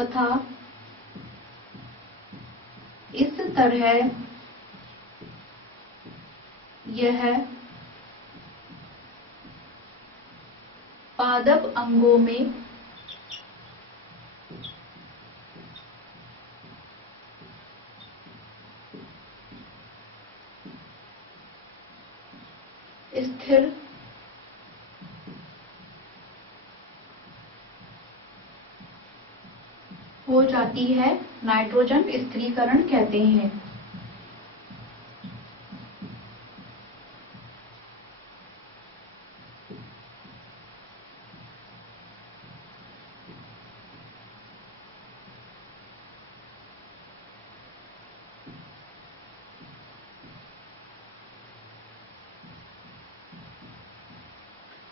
तथा इस तरह यह पादप अंगों में स्थिर हो जाती है, नाइट्रोजन स्थिरीकरण कहते हैं।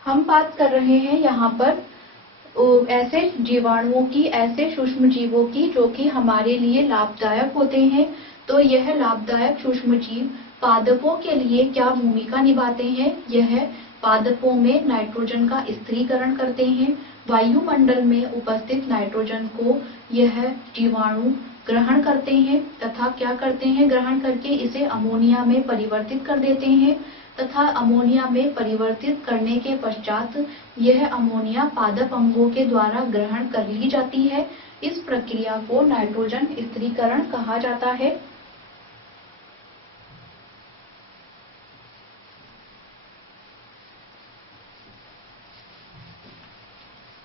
हम बात कर रहे हैं यहाँ पर ऐसे जीवाणुओं की, ऐसे सूक्ष्म जीवों की जो कि हमारे लिए लाभदायक होते हैं। तो यह लाभदायक सूक्ष्म जीव पादपों के लिए क्या भूमिका निभाते हैं? यह पादपों में नाइट्रोजन का स्थिरीकरण करते हैं। वायुमंडल में उपस्थित नाइट्रोजन को यह जीवाणु ग्रहण करते हैं तथा क्या करते हैं, ग्रहण करके इसे अमोनिया में परिवर्तित कर देते हैं तथा अमोनिया में परिवर्तित करने के पश्चात यह अमोनिया पादप अंगों के द्वारा ग्रहण कर ली जाती है। इस प्रक्रिया को नाइट्रोजन स्थिरीकरण कहा जाता है।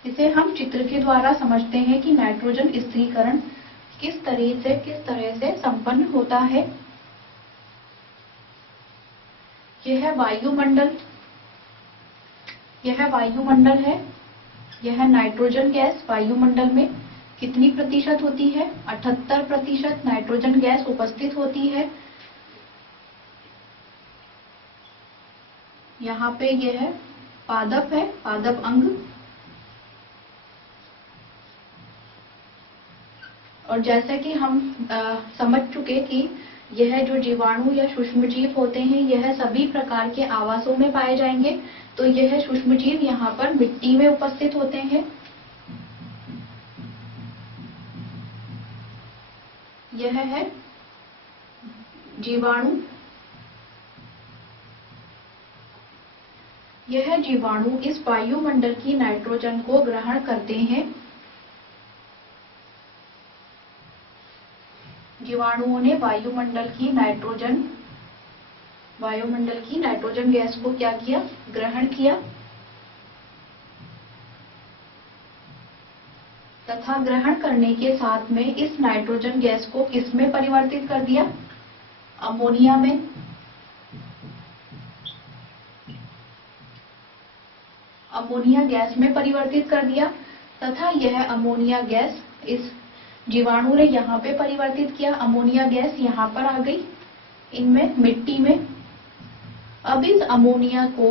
इसे हम चित्र के द्वारा समझते हैं कि नाइट्रोजन स्थिरीकरण किस तरह से संपन्न होता है। यह वायुमंडल है। यह नाइट्रोजन गैस वायुमंडल में कितनी प्रतिशत होती है? 78% नाइट्रोजन गैस उपस्थित होती है। यहाँ पे यह पादप है, पादप अंग। और जैसे कि हम समझ चुके कि यह जो जीवाणु या सूक्ष्म जीव होते हैं यह सभी प्रकार के आवासों में पाए जाएंगे। तो यह सूक्ष्म जीव यहाँ पर मिट्टी में उपस्थित होते हैं। यह है जीवाणु। यह जीवाणु इस वायुमंडल की नाइट्रोजन को ग्रहण करते हैं। जीवाणुओं ने वायुमंडल की नाइट्रोजन गैस को क्या किया? ग्रहण किया तथा ग्रहण करने के साथ में इस नाइट्रोजन गैस को किस में परिवर्तित कर दिया? अमोनिया में। अमोनिया गैस में परिवर्तित कर दिया तथा यह अमोनिया गैस इस जीवाणु ने यहाँ पे परिवर्तित किया। अमोनिया गैस यहाँ पर आ गई, इनमें मिट्टी में। अब इस अमोनिया को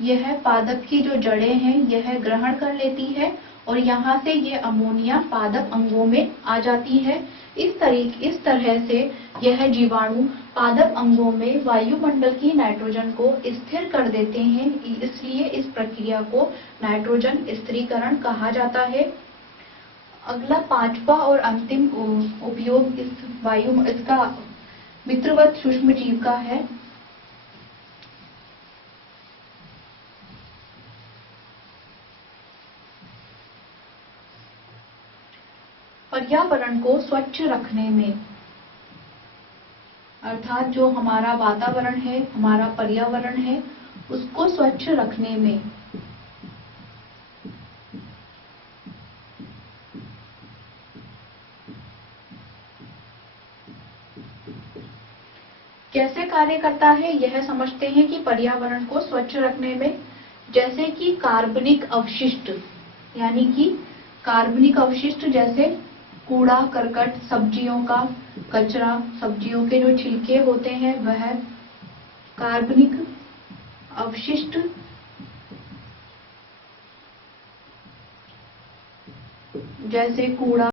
यह पादप की जो जड़ें हैं यह ग्रहण कर लेती है और यहाँ से यह अमोनिया पादप अंगों में आ जाती है। इस तरह से यह जीवाणु पादप अंगों में वायुमंडल की नाइट्रोजन को स्थिर कर देते हैं। इसलिए इस प्रक्रिया को नाइट्रोजन स्थिरीकरण कहा जाता है। अगला पांचवा और अंतिम उपयोग इसका मित्रवत सूक्ष्म जीव का है। पर्यावरण को स्वच्छ रखने में, अर्थात जो हमारा वातावरण है, हमारा पर्यावरण है, उसको स्वच्छ रखने में कैसे कार्य करता है यह समझते हैं कि पर्यावरण को स्वच्छ रखने में जैसे कि कार्बनिक अवशिष्ट, यानी कि कार्बनिक अवशिष्ट जैसे कूड़ा करकट, सब्जियों का कचरा, सब्जियों के जो छिलके होते हैं वह कार्बनिक अवशिष्ट, जैसे कूड़ा